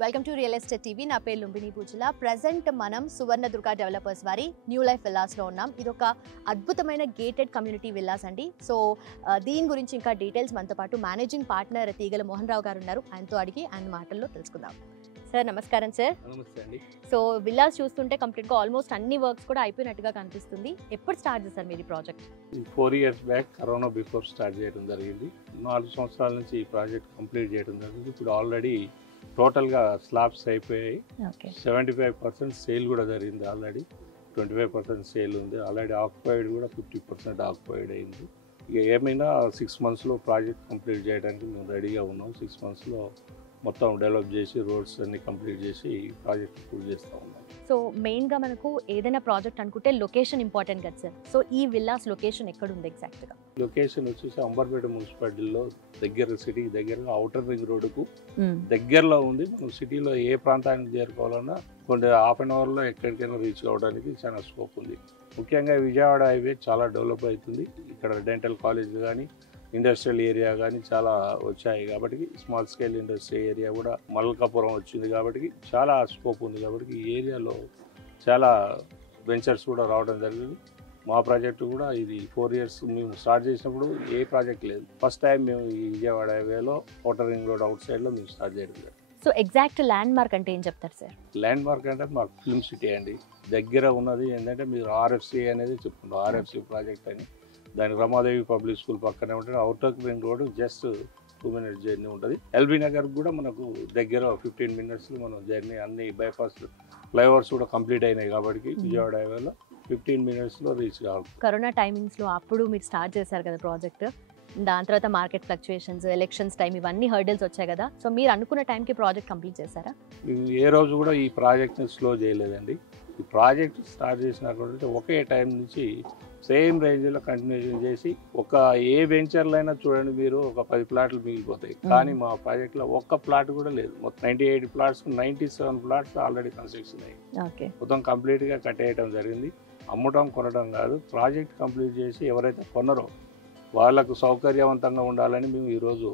Welcome to real estate TV. నా పేరు లుంబిని పూజల. ప్రజెంట్ మనం సువర్ణదుర్గ డెవలపర్స్ వారి న్యూ లైఫ్ విల్లాస్లో ఉన్నాం. ఇది ఒక అద్భుతమైన గేటెడ్ కమ్యూనిటీ విల్లాస్ అండి. సో దీని గురించి ఇంకా డీటెయిల్స్ మనతో పాటు మేనేజింగ్ పార్ట్నర్ తీగల మోహన్ రావు గారు ఉన్నారు. ఆయనతో అడిగి ఆయన మాటల్లో తెలుసుకుందాం. సార్ నమస్కారం సార్. నమస్తే అండి. సో విల్లాస్ చూస్తుంటే కంప్లీట్గా ఆల్మోస్ట్ అన్ని వర్క్స్ కూడా అయిపోయినట్టుగా కనిపిస్తుంది. ఎప్పుడు స్టార్ట్ చేశారు మీరు ఈ project? 4 years back corona before start చేయడం జరిగింది. 4 సంవత్సరాల నుంచి ఈ ప్రాజెక్ట్ కంప్లీట్ చేయడం జరిగింది. ఇప్పుడు ఆల్రెడీ టోటల్గా స్లాబ్స్ అయిపోయాయి. 75% సేల్ కూడా జరిగింది. ఆల్రెడీ 25% సేల్ ఉంది. ఆల్రెడీ ఆక్యుపైడ్ కూడా 50% ఆక్యుపైడ్ అయింది. ఇక ఏమైనా 6 monthsలో ప్రాజెక్ట్ కంప్లీట్ చేయడానికి మేము రెడీగా ఉన్నాం. 6 monthsలో మొత్తం డెవలప్ చేసి రోడ్స్ అన్ని కంప్లీట్ చేసి ప్రాజెక్ట్ పూర్తి చేస్తూ ఉన్నాం. సో మెయిన్గా మనకు ఏదైనా ప్రాజెక్ట్ అనుకుంటే లొకేషన్ ఇంపార్టెంట్ కదా సార్. సో ఈ విల్లాస్ లొకేషన్ ఎక్కడ ఉంది ఎగ్జాక్ట్గా? లొకేషన్ వచ్చేసి అంబర్పేట మున్సిపాలిటీలో దగ్గర, సిటీకి దగ్గరగా ఔటర్ రింగ్ రోడ్డుకు దగ్గరలో ఉంది. మనం సిటీలో ఏ ప్రాంతానికి చేరుకోవాలన్నా కొన్ని హాఫ్ అన్ అవర్లో ఎక్కడికైనా రీచ్ అవ్వడానికి చాలా స్కోప్ ఉంది. ముఖ్యంగా విజయవాడ హైవే చాలా డెవలప్ అవుతుంది. ఇక్కడ డెంటల్ కాలేజ్ కానీ ఇండస్ట్రియల్ ఏరియా కానీ చాలా వచ్చాయి కాబట్టి స్మాల్ స్కేల్ ఇండస్ట్రీ ఏరియా కూడా మల్కాపురం వచ్చింది కాబట్టి చాలా స్కోప్ ఉంది. కాబట్టి ఈ ఏరియాలో చాలా వెంచర్స్ కూడా రావడం జరిగింది. మా ప్రాజెక్టు కూడా ఇది 4 years మేము స్టార్ట్ చేసినప్పుడు ఏ ప్రాజెక్ట్ లేదు. ఫస్ట్ టైం మేము ఈ విజయవాడ హైవేలో ఔటర్ రింగ్ రోడ్ అవుట్ సైడ్లో మేము స్టార్ట్ చేయడం జరిగింది. సో ఎగ్జాక్ట్ ల్యాండ్ మార్క్ అంటే ఏం చెప్తారు సార్? ల్యాండ్ మార్క్ అంటే మాకు ఫిల్మ్ సిటీ అండి. దగ్గర ఉన్నది ఏంటంటే మీరు ఆర్ఎఫ్సి అనేది చెప్పుకుంటాం. ఆర్ఎఫ్సి ప్రాజెక్ట్ అని దాని రమాదేవి పబ్లిక్ స్కూల్ పక్కనే ఉంటుంది. Outer ring road just 2 minutes journey ఉంటుంది. ఎల్బీ నగర్ కూడా మనకు దగ్గర 15 minutes మనం జర్నీ. అన్ని బైపాస్ ఫ్లైఓవర్స్ కూడా కంప్లీట్ అయినాయి కాబట్టి విజయవాడ హైవేలో 15 minutesలో రీచ్ కావాలి. కరోనా టైమింగ్స్లో అప్పుడు మీరు స్టార్ట్ చేశారు కదా ప్రాజెక్ట్. దాని తర్వాత మార్కెట్ ఫ్లక్చుయేషన్స్, ఎలక్షన్స్ టైం, ఇవన్నీ హర్డిల్స్ వచ్చాయి కదా. సో మీరు అనుకున్న టైంకి ప్రాజెక్ట్ కంప్లీట్ చేశారా? ఏ రోజు కూడా ఈ ప్రాజెక్ట్ని స్లో చేయలేదండి. ఈ ప్రాజెక్ట్ స్టార్ట్ చేసినప్పుడు ఒకే టైం నుంచి సేమ్ రేంజ్లో కంటిన్యూషన్ చేసి ఒక ఏ వెంచర్లో అయినా చూడండి మీరు ఒక 10 plots మిగిలిపోతాయి. కానీ మా ప్రాజెక్ట్లో ఒక్క ప్లాట్ కూడా లేదు. మొత్తం 98 plots, 97 plots ఆల్రెడీ కన్స్ట్రక్షన్ అయ్యి మొత్తం కంప్లీట్గా కట్టేయడం జరిగింది. అమ్మటం కొనడం కాదు, ప్రాజెక్ట్ కంప్లీట్ చేసి ఎవరైతే కొన్నారో వాళ్ళకు సౌకర్యవంతంగా ఉండాలని మేము ఈరోజు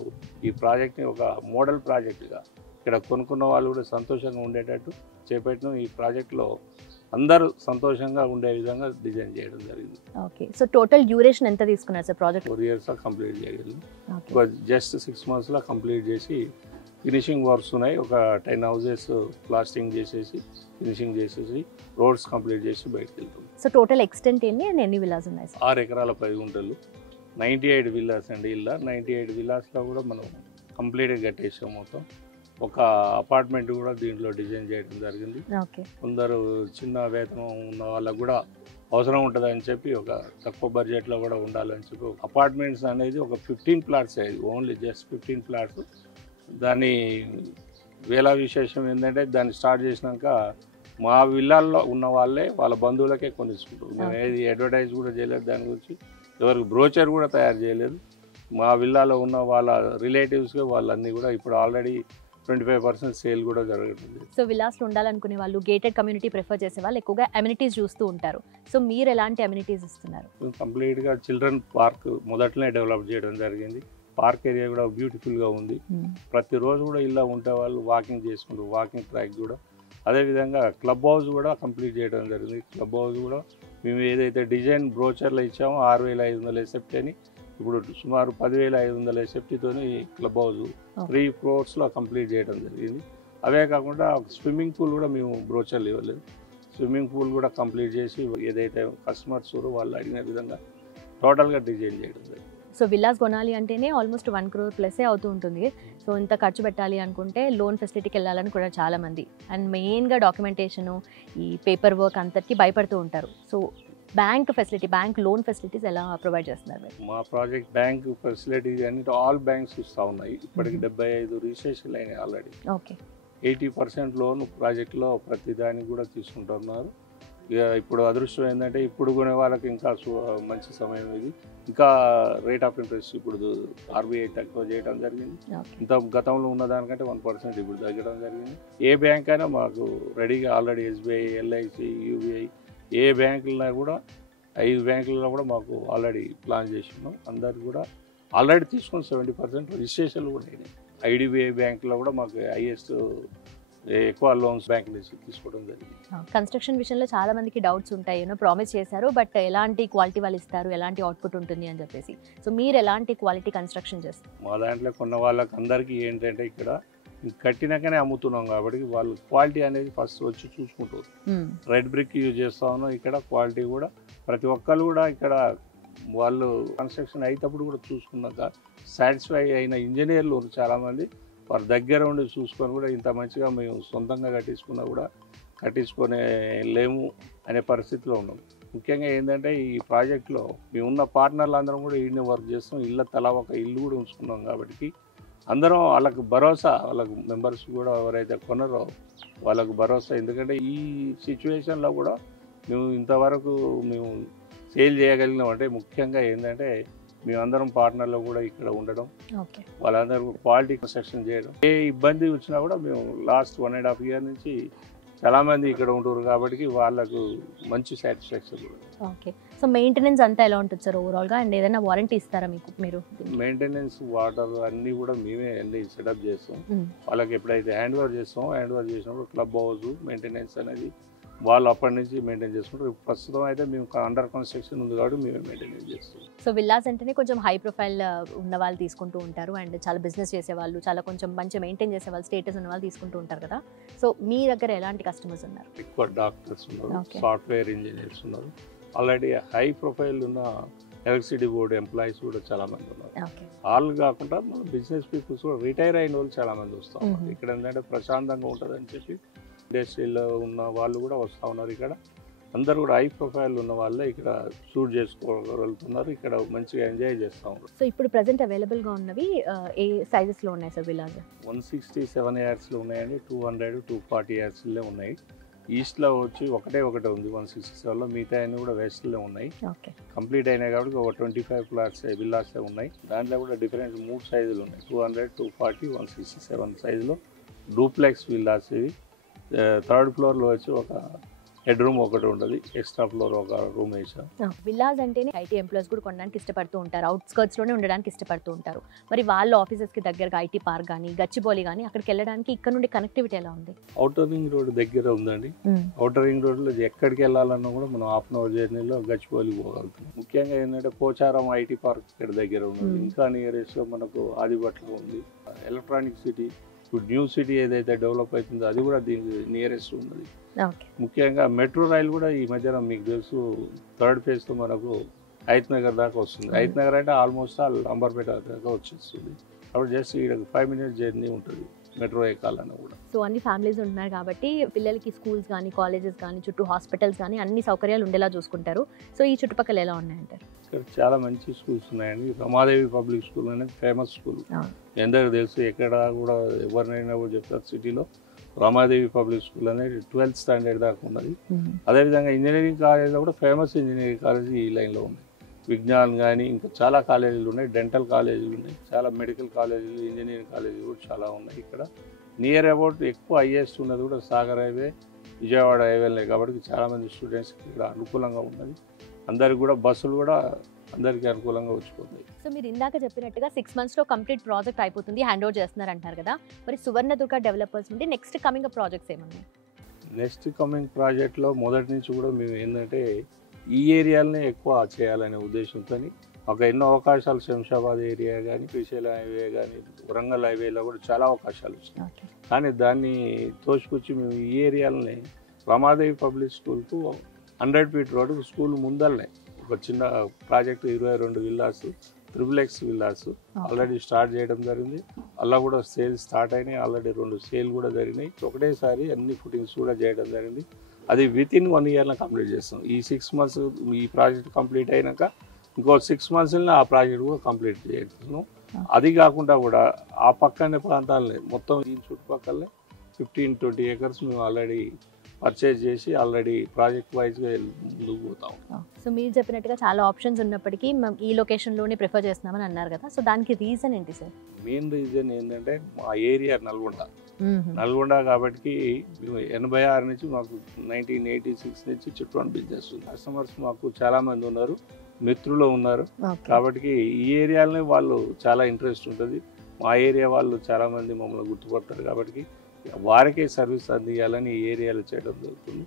ఈ ప్రాజెక్ట్ని ఒక మోడల్ ప్రాజెక్టుగా ఇక్కడ కొనుక్కున్న వాళ్ళు కూడా సంతోషంగా ఉండేటట్టు చేపట్టిన ఈ ప్రాజెక్ట్లో అందరూ సంతోషంగా ఉండే విధంగా డిజైన్ చేయడం జరిగింది. ఓకే. సో టోటల్ డ్యూరేషన్ ఎంత తీసుకున్నారు సార్ ప్రాజెక్ట్? 4 years కంప్లీట్ చేయగలిగింది. జస్ట్ 6 monthsలో కంప్లీట్ చేసి ఫినిషింగ్ వర్క్స్ ఉన్నాయి. ఒక 10 houses ప్లాస్టింగ్ చేసేసి ఫినిషింగ్ చేసేసి రోడ్స్ కంప్లీట్ చేసి బయటకు వెళ్తాం. సో టోటల్ ఎక్స్టెంట్ ఎన్ని విల్లాస్ ఉన్నాయి సార్? 6 ఎకరాల 10 గుంటలు, 98 villas అండి. ఇలా 98 villasలో కూడా మనం కంప్లీట్గా కట్టేసాం. మొత్తం ఒక అపార్ట్మెంట్ కూడా దీంట్లో డిజైన్ చేయడం జరిగింది. కొందరు చిన్న వేతనం ఉన్న వాళ్ళకు కూడా అవసరం ఉంటుందని చెప్పి ఒక తక్కువ బడ్జెట్లో కూడా ఉండాలని చెప్పి అపార్ట్మెంట్స్ అనేది ఒక 15 plots అయ్యేది. Only just 15 plots. దాని వేళ విశేషం ఏంటంటే దాన్ని స్టార్ట్ చేసినాక మా విల్లాల్లో ఉన్న వాళ్ళే వాళ్ళ బంధువులకే కొనిచ్చుకుంటారు. మేము ఏది అడ్వర్టైజ్ కూడా చేయలేదు, దాని గురించి ఎవరికి బ్రోచర్ కూడా తయారు చేయలేదు. మా విల్లాలో ఉన్న వాళ్ళ రిలేటివ్స్గా వాళ్ళన్నీ కూడా ఇప్పుడు ఆల్రెడీ 25% సేల్ కూడా జరుగుతుంది. సో విల్లాస్లో ఉండాలనుకునే వాళ్ళు, గేటెడ్ కమ్యూనిటీ ప్రిఫర్ చేసే వాళ్ళు ఎక్కువగా అమ్యూనిటీస్ చూస్తూ ఉంటారు. సో మీరు ఎలాంటి అమ్యూనిటీస్ ఇస్తున్నారు? కంప్లీట్గా చిల్డ్రన్ పార్క్ మొదట్లోనే డెవలప్ చేయడం జరిగింది. పార్క్ ఏరియా కూడా బ్యూటిఫుల్గా ఉంది. ప్రతిరోజు కూడా ఇలా ఉంటే వాళ్ళు వాకింగ్ చేసుకుంటారు. వాకింగ్ ట్రాక్ కూడా, అదేవిధంగా క్లబ్ హౌస్ కూడా కంప్లీట్ చేయడం జరిగింది. క్లబ్ హౌస్ కూడా మేము ఏదైతే డిజైన్ బ్రోచర్లో ఇచ్చామో 6,500 SFT అని ఇప్పుడు సుమారు 10,500 SFTతో క్లబ్ హౌస్ 3 floors కంప్లీట్ చేయడం జరిగింది. అవే కాకుండా స్విమ్మింగ్ పూల్ కూడా మేము బ్రోచర్లు ఇవ్వలేదు. స్విమ్మింగ్ పూల్ కూడా కంప్లీట్ చేసి ఏదైతే కస్టమర్స్ వాళ్ళు అడిగిన విధంగా టోటల్గా డిజైన్ చేయడం జరిగింది. సో విల్లాస్ కొనాలి అంటేనే ఆల్మోస్ట్ 1 crore ప్లస్ అవుతూ ఉంటుంది. సో ఇంత ఖర్చు పెట్టాలి అనుకుంటే లోన్ ఫెసిలిటీకి వెళ్ళాలని కూడా చాలామంది, అండ్ మెయిన్గా డాక్యుమెంటేషను, ఈ పేపర్ వర్క్ అంతటికి భయపడుతూ ఉంటారు. So bank facility, bank loan facilities ఎలా ప్రొవైడ్ చేస్తున్నారు? మా ప్రాజెక్ట్ బ్యాంక్ ఫెసిలిటీస్ అన్ని ఆల్ బ్యాంక్స్ ఇస్తూ ఉన్నాయి. ఇప్పటికి 75 రిజిస్ట్రేషన్లు అయినాయి ఆల్రెడీ. ఓకే. 80% లోన్ ప్రాజెక్ట్లో ప్రతి దానికి కూడా తీసుకుంటున్నారు. ఇక ఇప్పుడు అదృష్టం ఏంటంటే ఇప్పుడు కొనే వాళ్ళకి ఇంకా మంచి సమయం ఇది. ఇంకా రేట్ ఆఫ్ ఇంట్రెస్ట్ ఇప్పుడు RBI తక్కువ చేయడం జరిగింది. ఇంత గతంలో ఉన్న దానికంటే 1% ఇప్పుడు తగ్గడం జరిగింది. ఏ బ్యాంక్ అయినా మాకు రెడీగా ఆల్రెడీ SBI, LIC, UBI ఏ బ్యాంకుల్లో కూడా 5 బ్యాంకులలో కూడా మాకు ఆల్రెడీ ప్లాన్ చేసి ఉన్నాం. అందరికి కూడా ఆల్రెడీ తీసుకుని 70% రిజిస్ట్రేషన్లు కూడా అయినాయి. IDBI బ్యాంకులో కూడా మాకు హైయెస్ట్ ఎక్కువ లోన్స్ బ్యాంక్ నుంచి తీసుకోవడం జరిగింది. కన్స్ట్రక్షన్ విషయంలో చాలా మందికి డౌట్స్ ఉంటాయి, ప్రామిస్ చేశారు బట్ ఎలాంటి క్వాలిటీ వాళ్ళు ఇస్తారు, ఎలాంటి అవుట్పుట్ ఉంటుంది అని చెప్పేసి. సో మీరు ఎలాంటి క్వాలిటీ కన్స్ట్రక్షన్ చేస్తారు? మా దాంట్లో కొన్న వాళ్ళకి అందరికీ ఏంటంటే ఇక్కడ కట్టినాకనే అమ్ముతున్నాం కాబట్టి వాళ్ళు క్వాలిటీ అనేది ఫస్ట్ వచ్చి చూసుకుంటారు. రెడ్ బ్రిక్ యూజ్ చేస్తా ఉన్నాం ఇక్కడ. క్వాలిటీ కూడా ప్రతి ఒక్కరు కూడా ఇక్కడ వాళ్ళు కన్స్ట్రక్షన్ అయ్యేటప్పుడు కూడా చూసుకున్నాక సాటిస్ఫై అయిన ఇంజనీర్లు చాలామంది వారి దగ్గర ఉండి చూసుకొని కూడా ఇంత మంచిగా మేము సొంతంగా కట్టించుకున్నా కూడా కట్టించుకునే లేము అనే పరిస్థితిలో ఉన్నాం. ముఖ్యంగా ఏంటంటే ఈ ప్రాజెక్ట్లో మేము ఉన్న పార్ట్నర్లు అందరం కూడా ఈడనే వర్క్ చేస్తాం. ఇళ్ళ తలా ఒక ఇల్లు కూడా ఉంచుకున్నాం కాబట్టి అందరం వాళ్ళకు భరోసా, వాళ్ళకు మెంబర్స్ కూడా ఎవరైతే కొన్నారో వాళ్ళకు భరోసా. ఎందుకంటే ఈ సిచ్యువేషన్లో కూడా మేము ఇంతవరకు మేము సేల్ చేయగలిగినాం అంటే ముఖ్యంగా ఏంటంటే మేమందరం పార్ట్నర్లో కూడా ఇక్కడ ఉండడం, వాళ్ళందరూ క్వాలిటీ కన్స్ట్రక్షన్ చేయడం. ఏ ఇబ్బంది వచ్చినా కూడా మేము లాస్ట్ 1.5 year నుంచి చాలామంది ఇక్కడ ఉంటారు కాబట్టి వాళ్ళకు మంచి సాటిస్ఫాక్షన్ కూడా. ఓకే, సో మెయింటెనెన్స్ అంతా ఎలా ఉంటుంది సార్ ఓవరాల్గా? అండ్ ఏదైనా వారంటీ ఇస్తారా మీరు? మెయింటెనెన్స్, వాటర్ అన్నీ కూడా మేమే అన్ని సెటప్ చేస్తాం. వాళ్ళకి ఎప్పుడైతే హ్యాండ్ ఓవర్ చేసినప్పుడు క్లబ్ హౌస్ మెయింటెనెన్స్ అనేది వాళ్ళు అప్పటి నుంచి మెయింటైన్ చేసుకుంటారు. ప్రస్తుతం అయితే మేము అండర్ కన్స్ట్రక్షన్ ఉంది కాబట్టి మేమే మెయింటైన్ చేస్తాం. సో విల్లాస్ అంటేనే కొంచెం హై ప్రొఫైల్ ఉన్న వాళ్ళు తీసుకుంటూ ఉంటారు, అండ్ చాలా బిజినెస్ చేసేవాళ్ళు, చాలా కొంచెం మంచి మెయింటైన్ చేసేవాళ్ళు, స్టేటస్ ఉన్న వాళ్ళు తీసుకుంటూ ఉంటారు కదా. సో మీ దగ్గర ఎలాంటి కస్టమర్స్ ఉన్నారు? ఎక్కువ డాక్టర్స్ ఉన్నారు, సాఫ్ట్వేర్ ఇంజనీర్స్ ఉన్నారు, ఆల్రెడీ హై ప్రొఫైల్ ఉన్న ఎలక్ట్రిసిటీ బోర్డు ఎంప్లాయీస్ కూడా చాలా మంది ఉన్నారు. వాళ్ళు కాకుండా మన బిజినెస్ పీపుల్స్ కూడా రిటైర్ అయిన వాళ్ళు చాలా మంది వస్తూ ఉన్నారు. ఇక్కడ ఏంటంటే ప్రశాంతంగా ఉంటుంది అని చెప్పి ఇండస్ట్రీలో ఉన్న వాళ్ళు కూడా వస్తూ ఉన్నారు. ఇక్కడ అందరూ కూడా హై ప్రొఫైల్ ఉన్న వాళ్ళే ఇక్కడ షూట్ చేసుకోగలుగుతున్నారు, ఇక్కడ మంచిగా ఎంజాయ్ చేస్తూ ఉన్నారు. సో ఇప్పుడు ప్రెసెంట్ అవైలబుల్గా ఉన్నవి ఏ సైజెస్లో ఉన్నాయి సార్ విల్లాస్? 167 yearsలో ఉన్నాయండి, 200, 240 yearsలో ఉన్నాయి. ఈస్ట్లో వచ్చి ఒకటే ఉంది 167లో, మిగతా అన్ని కూడా వెస్ట్లో ఉన్నాయి. కంప్లీట్ అయినాయి కాబట్టి ఒక 25 plots విల్లాస్ ఉన్నాయి. దాంట్లో కూడా డిఫరెంట్ 3 సైజులు ఉన్నాయి, 200, 240, 167 సైజులో డూప్లెక్స్ విల్లాస్. ఇవి 3rd floorలో వచ్చి ఒక హెడ్ రూమ్ ఒకటి ఉంటుంది, ఎక్స్ట్రా ఫ్లోర్ ఒక రూమ్ వేసాం. విల్లాస్ అంటేనే ఐటీ ఎంప్లాయీస్ కూడా కొనడానికి ఇష్టపడుతూ ఉంటారు, అవుట్స్కర్ట్స్లోనే ఉండడానికి ఇష్టపడుతూ ఉంటారు. మరి వాళ్ళ ఆఫీసెస్కి దగ్గరగా ఐటీ పార్క్ కానీ గచ్చిబౌలి కానీ అక్కడికి వెళ్ళడానికి ఇక్కడ నుండి కనెక్టివిటీ ఎలా ఉంది? అవుటర్ రింగ్ రోడ్ దగ్గర ఉందండి. అవుటర్ రింగ్ రోడ్లో ఎక్కడికి వెళ్ళాలన్నా కూడా మనం 1/2 hour జర్నీలో గచ్చిబౌలి పోగలుగుతాం. ముఖ్యంగా ఏంటంటే పోచారం ఐటీ పార్క్ ఇక్కడ దగ్గర ఉంది. ఇంకా నియరెస్ట్లో మనకు ఆదిబట్లో ఉంది. ఎలక్ట్రానిక్ సిటీ, ఇప్పుడు న్యూ సిటీ ఏదైతే డెవలప్ అవుతుందో అది కూడా దీనికి నియరెస్ట్ ఉన్నది. ముఖ్యంగా మెట్రో రైలు కూడా ఈ మధ్యన మీకు తెలుసు 3rd phase మనకు హైత్ నగర్ దాకా వస్తుంది. హైత్ నగర్ అంటే ఆల్మోస్ట్ అంబర్పేట దాకా వచ్చేస్తుంది. అప్పుడు జస్ట్ ఇక్కడ 5 minutes జర్నీ ఉంటుంది మెట్రో ఎక్కాలన్నా కూడా. సో అన్ని ఫ్యామిలీస్ ఉంటున్నారు కాబట్టి పిల్లలకి స్కూల్స్ కానీ కాలేజెస్ కానీ చుట్టూ హాస్పిటల్స్ కానీ అన్ని సౌకర్యాలు ఉండేలా చూసుకుంటారు. సో ఈ చుట్టుపక్కల ఎలా ఉన్నాయంటారు? ఇక్కడ చాలా మంచి స్కూల్స్ ఉన్నాయండి. రమాదేవి పబ్లిక్ స్కూల్ అనేది ఫేమస్ స్కూల్, ఎందరికి తెలుసు, ఎక్కడ కూడా ఎవరినైనా కూడా చెప్తారు సిటీలో. రమాదేవి పబ్లిక్ స్కూల్ అనేది 12th standard దాకా ఉన్నది. అదేవిధంగా ఇంజనీరింగ్ కాలేజీలో కూడా ఫేమస్ ఇంజనీరింగ్ కాలేజీ ఈ లైన్లో ఉన్నాయి. విజ్ఞాన్ కానీ ఇంకా చాలా కాలేజీలు ఉన్నాయి, డెంటల్ కాలేజీలు ఉన్నాయి, చాలా మెడికల్ కాలేజీలు, ఇంజనీరింగ్ కాలేజీలు కూడా చాలా ఉన్నాయి. ఇక్కడ నియర్ అబౌట్ ఎక్కువ హైయెస్ట్ ఉన్నది కూడా సాగర్ హైవే, విజయవాడ హైవేలే కాబట్టి చాలామంది స్టూడెంట్స్కి ఇక్కడ అనుకూలంగా ఉన్నది. అందరికి కూడా బస్సులు కూడా అందరికీ అనుకూలంగా వచ్చిపోతాయి. సో మీరు ఇందాక చెప్పినట్టుగా 6 monthsలో కంప్లీట్ ప్రాజెక్ట్ అయిపోతుంది, హ్యాండ్ ఓవర్ చేస్తున్నారు అంటారు కదా. మరి సువర్ణదుర్గ డెవలపర్స్ నుండి నెక్స్ట్ కమింగ్ ప్రాజెక్ట్స్ ఏమన్నాయి? నెక్స్ట్ కమింగ్ ప్రాజెక్ట్లో మొదటి నుంచి కూడా మేము ఏంటంటే ఈ ఏరియాలనే ఎక్కువ చేయాలనే ఉద్దేశంతో ఒక ఎన్నో అవకాశాలు శంషాబాద్ ఏరియా కానీ, శ్రీశైలం హైవే కానీ, వరంగల్ హైవేలో కూడా చాలా అవకాశాలు వచ్చినాయి. కానీ దాన్ని తోసుకొచ్చి మేము ఈ ఏరియాలనే రమాదేవి పబ్లిక్ స్కూల్కు 100 feet రోడ్డు స్కూల్ ముందరనే ఒక చిన్న project 22 villas, triple villas already start చేయడం జరిగింది. అలా కూడా సేల్ స్టార్ట్ అయినాయి, ఆల్రెడీ 2 సేల్ కూడా జరిగినాయి. ఒకటేసారి అన్ని ఫుటింగ్స్ కూడా చేయడం జరిగింది. అది వితిన్ 1 yearలో కంప్లీట్ చేస్తాం. ఈ 6 months ఈ ప్రాజెక్ట్ కంప్లీట్ అయినాక ఇంకో 6 months ఆ ప్రాజెక్ట్ కూడా కంప్లీట్ చేస్తున్నాం. అది కాకుండా కూడా ఆ పక్కనే ప్రాంతాలనే మొత్తం ఈ చుట్టుపక్కలనే 15-20 acres మేము ఆల్రెడీ పర్చేజ్ చేసి ఆల్రెడీ ప్రాజెక్ట్ వైజ్గా ముందుకు పోతాం. సో మీరు చెప్పినట్టుగా చాలా ఆప్షన్స్ ఉన్నప్పటికీ మేము ఈ లొకేషన్లోనే ప్రిఫర్ చేస్తున్నామని అన్నారు కదా. సో దానికి రీజన్ ఏంటి సార్? మెయిన్ రీజన్ ఏంటంటే మా ఏరియా నల్గొండ కాబట్టి 86 నుంచి మాకు 1986 నుంచి చిట్వాన్ బిజినెస్ ఉంది. కస్టమర్స్ మాకు చాలా మంది ఉన్నారు, మిత్రులు ఉన్నారు కాబట్టి ఈ ఏరియాలోనే వాళ్ళు చాలా ఇంట్రెస్ట్ ఉంటుంది. మా ఏరియా వాళ్ళు చాలా మంది మమ్మల్ని గుర్తుపడతారు కాబట్టి వారికే సర్వీస్ అందియాలని ఈ ఏరియాలో చేయడం జరుగుతుంది.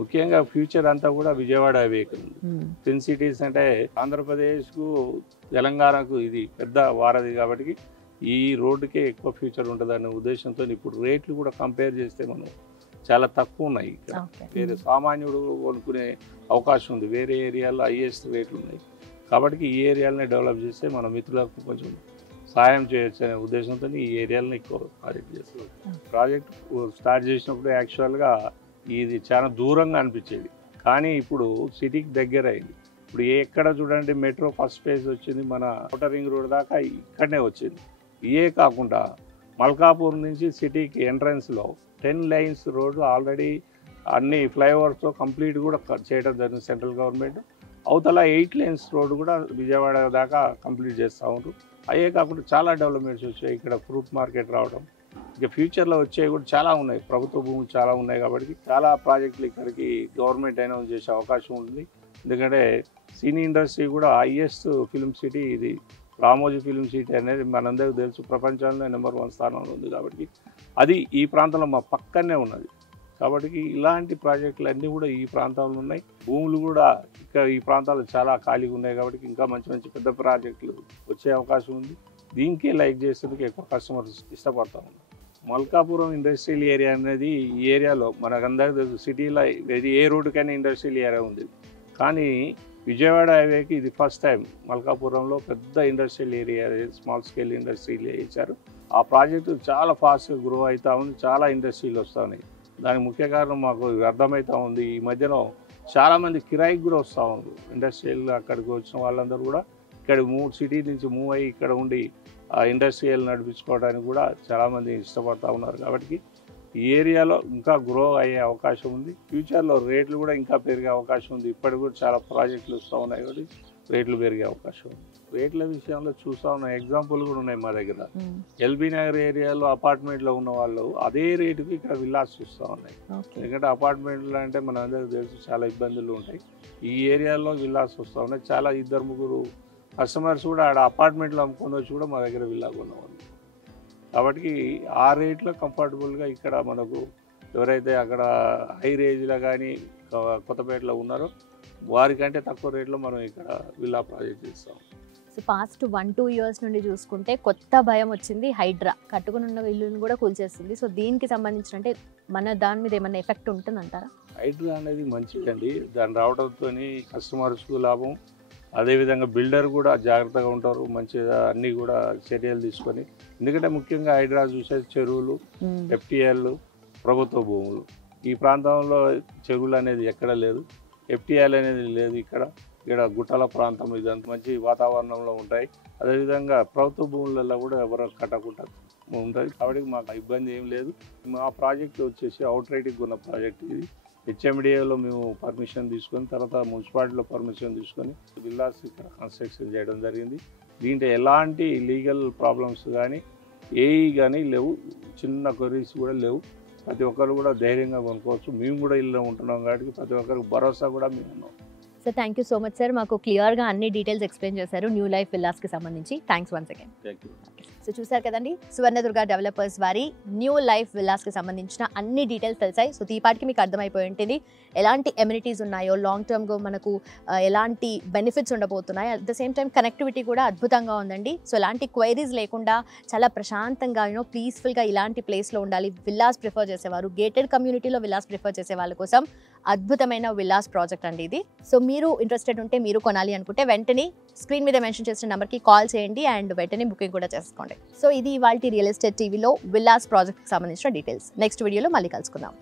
ముఖ్యంగా ఫ్యూచర్ అంతా కూడా విజయవాడ హైవేకి ఉంది. ట్విన్ సిటీస్ అంటే ఆంధ్రప్రదేశ్కు తెలంగాణకు ఇది పెద్ద వారధి కాబట్టి ఈ రోడ్డుకే ఎక్కువ ఫ్యూచర్ ఉంటుందనే ఉద్దేశంతో ఇప్పుడు రేట్లు కూడా కంపేర్ చేస్తే మనం చాలా తక్కువ ఉన్నాయి. ఇక్కడ వేరే సామాన్యుడు కొనుక్కునే అవకాశం ఉంది. వేరే ఏరియాలో హైయెస్ట్ రేట్లు ఉన్నాయి కాబట్టి ఈ ఏరియాలనే డెవలప్ చేస్తే మన మిత్రులకు కొంచెం సాయం చేయొచ్చు అనే ఉద్దేశంతో ఈ ఏరియాలను ఎక్కువ ప్రాజెక్ట్ చేస్తున్నాం. ప్రాజెక్ట్ స్టార్ట్ చేసినప్పుడు యాక్చువల్గా ఇది చాలా దూరంగా అనిపించేది, కానీ ఇప్పుడు సిటీకి దగ్గర అయింది. ఇప్పుడు ఎక్కడ చూడండి మెట్రో ఫస్ట్ ఫేజ్ వచ్చింది, మన ఔటర్ రింగ్ రోడ్ దాకా ఇక్కడనే వచ్చింది. ఇవే కాకుండా మల్కాపూర్ నుంచి సిటీకి ఎంట్రన్స్లో 10 లైన్స్ రోడ్డు ఆల్రెడీ అన్ని ఫ్లైఓవర్స్తో కంప్లీట్ కూడా చేయడం జరిగింది సెంట్రల్ గవర్నమెంట్. అవతల 8 లైన్స్ రోడ్డు కూడా విజయవాడ దాకా కంప్లీట్ చేస్తూ ఉంటారు. అయ్యే కాకుండా చాలా డెవలప్మెంట్స్ వచ్చాయి. ఇక్కడ ఫ్రూట్ మార్కెట్ రావడం, ఇక ఫ్యూచర్లో వచ్చేవి కూడా చాలా ఉన్నాయి. ప్రభుత్వ భూములు చాలా ఉన్నాయి కాబట్టి చాలా ప్రాజెక్టులు ఇక్కడికి గవర్నమెంట్ అనౌన్స్ చేసే అవకాశం ఉంది. ఎందుకంటే సినీ ఇండస్ట్రీ కూడా హైయెస్ట్ ఫిల్మ్ సిటీ ఇది. రామోజీ ఫిల్మ్ సిటీ అనేది మనందరికీ తెలుసు, ప్రపంచంలో నెంబర్ 1 స్థానంలో ఉంది కాబట్టి అది ఈ ప్రాంతంలో మా పక్కనే ఉన్నది. కాబట్టి ఇలాంటి ప్రాజెక్టులు అన్నీ కూడా ఈ ప్రాంతంలో ఉన్నాయి. భూములు కూడా ఇక్కడ ఈ ప్రాంతాల్లో చాలా ఖాళీగా ఉన్నాయి కాబట్టి ఇంకా మంచి మంచి పెద్ద ప్రాజెక్టులు వచ్చే అవకాశం ఉంది. దీనికే లైక్ చేసేందుకు ఎక్కువ కస్టమర్స్ ఇష్టపడతా ఉన్నారు. మల్కాపురం ఇండస్ట్రియల్ ఏరియా అనేది ఈ ఏరియాలో మనకందరికీ తెలుసు, సిటీలో ఏ రోడ్డుకైనా ఇండస్ట్రియల్ ఏరియా ఉంది. కానీ విజయవాడ హైవేకి ఇది ఫస్ట్ టైం మల్కాపురంలో పెద్ద industrial area, small scale industrial ఇచ్చారు. ఆ ప్రాజెక్టు చాలా ఫాస్ట్గా గ్రో అవుతూ ఉంది, చాలా ఇండస్ట్రీలు వస్తూ ఉన్నాయి. దానికి ముఖ్య కారణం మాకు అర్థమవుతూ ఉంది. ఈ మధ్యలో చాలామంది కిరాయికి కూడా వస్తూ ఉన్నారు. ఇండస్ట్రియల్ అక్కడికి వచ్చిన వాళ్ళందరూ కూడా ఇక్కడ సిటీ నుంచి మూవ్ అయ్యి ఇక్కడ ఉండి ఆ ఇండస్ట్రియల్ నడిపించుకోవడానికి కూడా చాలామంది ఇష్టపడతా ఉన్నారు. కాబట్టి ఈ ఏరియాలో ఇంకా గ్రో అయ్యే అవకాశం ఉంది. ఫ్యూచర్లో రేట్లు కూడా ఇంకా పెరిగే అవకాశం ఉంది. ఇప్పటికి కూడా చాలా ప్రాజెక్టులు వస్తూ ఉన్నాయి కాబట్టి రేట్లు పెరిగే అవకాశం ఉంది. రేట్ల విషయంలో చూస్తూ ఉన్న ఎగ్జాంపుల్ కూడా ఉన్నాయి మా దగ్గర. ఎల్బీ నగర్ ఏరియాలో అపార్ట్మెంట్లో ఉన్న వాళ్ళు అదే రేటుకి ఇక్కడ విల్లాస్ చూస్తూ ఉన్నాయి. ఎందుకంటే అపార్ట్మెంట్లో అంటే మన అందరికీ తెలుసు చాలా ఇబ్బందులు ఉంటాయి. ఈ ఏరియాలో విల్లాస్ వస్తూ ఉన్నాయి. చాలా 2-3 కస్టమర్స్ కూడా ఆడ అపార్ట్మెంట్లో అమ్ముకొని వచ్చి కూడా మా దగ్గర విల్లా కొన్నవాళ్ళు. కాబట్టి ఆ రేట్లో కంఫర్టబుల్గా ఇక్కడ మనకు ఎవరైతే అక్కడ హై రేంజ్లో కానీ కొత్తపేటలో ఉన్నారో వారికంటే తక్కువ రేట్లో మనం ఇక్కడ విల్లా ప్రాజెక్ట్ చేస్తాం. సో పాస్ట్ 1-2 ఇయర్స్ నుండి చూసుకుంటే కొత్త భయం వచ్చింది, హైడ్రా కట్టుకుని ఉన్న ఇల్లుని కూడా కూల్చేస్తుంది. సో దీనికి సంబంధించిన అంటే మన దాని మీద ఏమైనా ఎఫెక్ట్ ఉంటుందంటారా? హైడ్రా అనేది మంచిదండి. దాని రావడంతో కస్టమర్స్కు లాభం, అదేవిధంగా బిల్డర్ కూడా జాగ్రత్తగా ఉంటారు, మంచిగా అన్నీ కూడా చర్యలు తీసుకొని. ఎందుకంటే ముఖ్యంగా హైడ్రా చూసే చెరువులు, ఎఫ్టీఎల్, ప్రభుత్వ భూములు. ఈ ప్రాంతంలో చెరువులు అనేది ఎక్కడ లేదు, ఎఫ్టీఎల్ అనేది లేదు. ఇక్కడ గుట్టల ప్రాంతం, ఇదంతా మంచి వాతావరణంలో ఉంటాయి. అదేవిధంగా ప్రభుత్వ భూములలో కూడా ఎవరు కట్టకుండా ఉంటుంది కాబట్టి మాకు ఇబ్బంది ఏం లేదు. మా ప్రాజెక్ట్ వచ్చేసి అవుట్ రైట్కి ఉన్న ప్రాజెక్ట్ ఇది. హెచ్ఎండిఏలో మేము పర్మిషన్ తీసుకొని తర్వాత మున్సిపాలిటీలో పర్మిషన్ తీసుకొని విల్లాస్ ఇక్కడ కన్స్ట్రక్షన్ చేయడం జరిగింది. దీంట్లో ఎలాంటి లీగల్ ప్రాబ్లమ్స్ కానీ ఏవి కానీ లేవు, చిన్న క్వరీస్ కూడా లేవు. ప్రతి ఒక్కరు కూడా ధైర్యంగా కొనుక్కోవచ్చు. మేము కూడా ఇల్లు ఉంటున్నాం కాబట్టి ప్రతి ఒక్కరికి భరోసా కూడా మేము ఉన్నాం. Sir thank you so much sir, మాకు క్లియర్గా అన్ని డీటెయిల్స్ ఎక్స్ప్లెయిన్ చేశారు న్యూ లైఫ్ విల్లాస్కి సంబంధించి. Thanks once again. Thank you. So చూసారు కదండి, సువర్ణదుర్గ డెవలపర్స్ వారి న్యూ లైఫ్ విల్లాస్కి సంబంధించిన అన్ని డీటెయిల్స్ తెలిసాయి. సో ఈ పాటికి మీకు అర్థమైపోయి ఉంటుంది ఎలాంటి ఎమ్యూనిటీస్ ఉన్నాయో, లాంగ్ టర్మ్గా మనకు ఎలాంటి బెనిఫిట్స్ ఉండబోతున్నాయి. At the same time connectivity కూడా అద్భుతంగా ఉందండి. సో ఎలాంటి క్వైరీస్ లేకుండా చాలా ప్రశాంతంగా పీస్ఫుల్గా ఇలాంటి ప్లేస్లో ఉండాలి. విల్లాస్ ప్రిఫర్ చేసేవారు, గేటెడ్ కమ్యూనిటీలో విల్లాస్ ప్రిఫర్ చేసే వాళ్ళ కోసం అద్భుతమైన విల్లాస్ ప్రాజెక్ట్ అండి ఇది. సో మీరు ఇంట్రెస్టెడ్ ఉంటే, మీరు కొనాలి అనుకుంటే వెంటనే స్క్రీన్ మీద మెన్షన్ చేసిన నెంబర్కి కాల్ చేయండి అండ్ వెంటనే బుకింగ్ కూడా చేసుకోండి. సో ఇది ఇవాల్టి రియల్ ఎస్టేట్ టీవీలో విల్లాస్ ప్రాజెక్ట్కి సంబంధించిన డీటెయిల్స్. నెక్స్ట్ వీడియోలో మళ్ళీ కలుసుకుందాం.